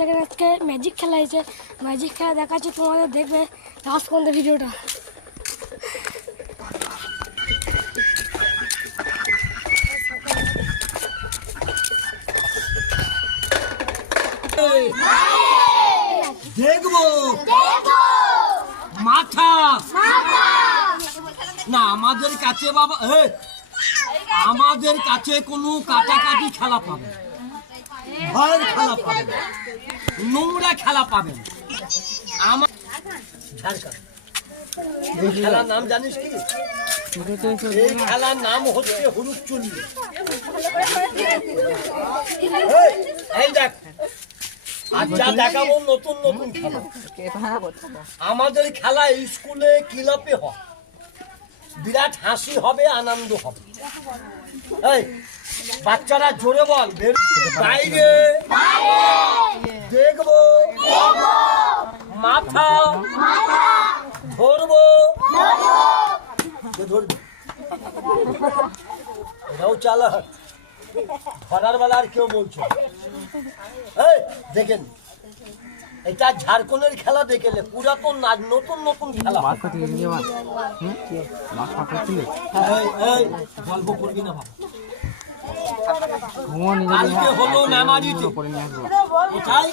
দেখেন আজকে ম্যাজিক খেলা হয়েছে। ম্যাজিক খেলা দেখাচ্ছি তোমাদের, দেখবে লাস্ট পর্যন্ত ভিডিওটা। দেখবো মাথা না আমাদের কাছে বাবা, আমাদের কাছে কোনো কাটাকাটি খেলা পাবেন, ভয়ের খেলা পাবেন, নোংরা খেলা পাবেন। আমার এই খেলার নাম জানিস কি? এই খেলার নাম হচ্ছে হুড়ুকচুন্নি। এই দেখ আচ্ছা দেখাবো নতুন নতুন খেলা। আমাদের খেলা স্কুলে ক্লাবে হয়, বিরাট হাসি হবে, আনন্দ হবে। এই বাচ্চারা জোরে বল, বাইরে দেখবো, মাথা ধরবো, ধরবো। এরাও চালা ধরার বেলা আর কেউ বলছো। এই দেখেন এটা ঝাড়খণ্ডের খেলা, দেখেলে পুরাতন না নতুন নতুন খেলা। গল্প করবি না বাবা, কালকে হলো মেমারিতে। কোথায়?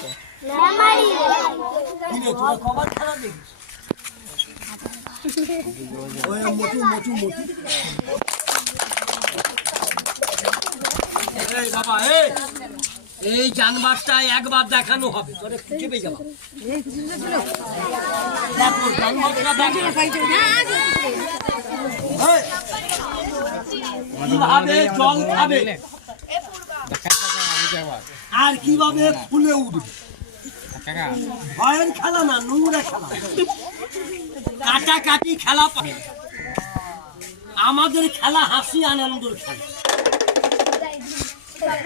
তোরা কবার খেলা দেখিস? মোটু মোটু মোটু বাবা, এই জানবারটা একবার দেখানো হবে, তোরে খুঁজে পেয়ে যাবো। কিভাবে জল খাবে আর কিভাবে ফুলে উঠবে। ভয়ের খেলা না, নোংরা খেলা, কাটাকাটি খেলা পাবে। আমাদের খেলা হাসি আনন্দের খেলা।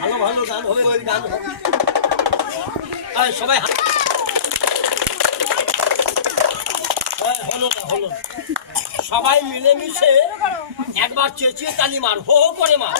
ভালো ভালো গান হবে, গান হবে সবাই। হলো না হলো না, সবাই মিলেমিশে একবার চেঁচিয়ে তালি মার, হো হো করে মার।